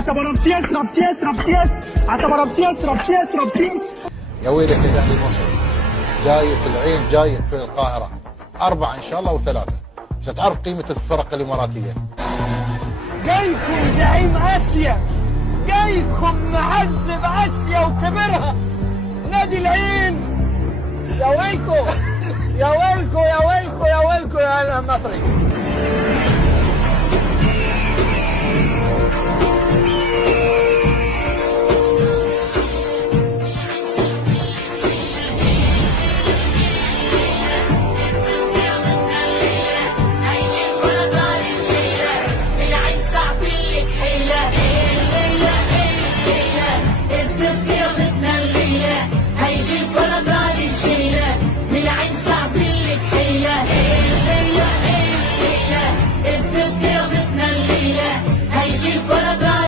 حتى رمسيس حتى رمسيس. يا ويلك الاهلي المصري، جايك العين جايك في القاهره 4 ان شاء الله و3 ستعرف قيمه الفرق الاماراتيه. جايكم زعيم اسيا، جايكم معذب اسيا وكبرها نادي العين. يا ويلكم يا ويلكم يا ويلكم يا ويلكم يا المصري.